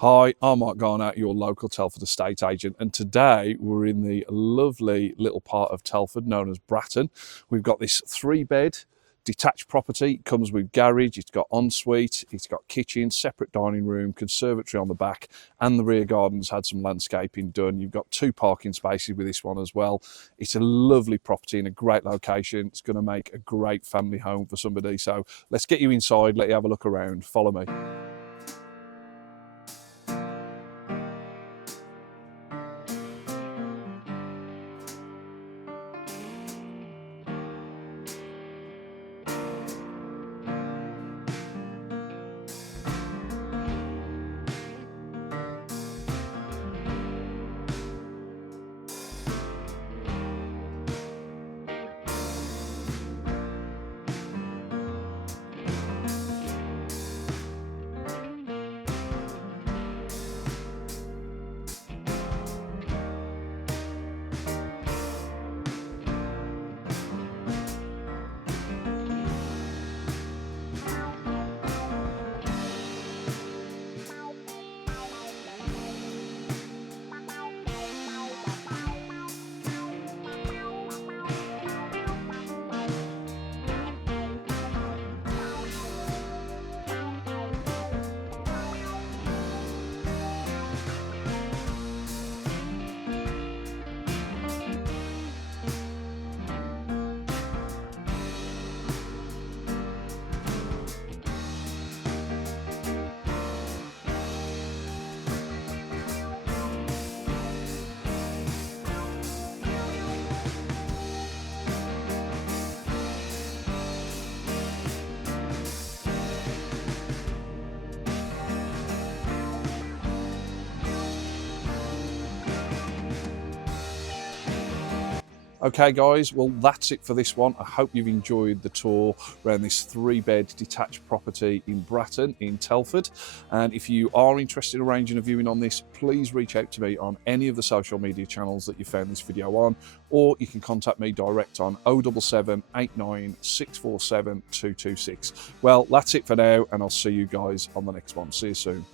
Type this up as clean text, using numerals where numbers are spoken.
Hi, I'm Mark Garner, your local Telford estate agent, and today we're in the lovely little part of Telford known as Bratton. We've got this 3-bed detached property. It comes with garage, it's got ensuite, it's got kitchen, separate dining room, conservatory on the back, and the rear garden's had some landscaping done. You've got 2 parking spaces with this one as well. It's a lovely property in a great location. It's going to make a great family home for somebody. So let's get you inside, let you have a look around. Follow me. Okay guys, well that's it for this one. I hope you've enjoyed the tour around this 3-bed detached property in Bratton in Telford. And if you are interested in arranging a viewing on this, please reach out to me on any of the social media channels that you found this video on, or you can contact me direct on 077 89 647 226. Well, that's it for now, and I'll see you guys on the next one. See you soon.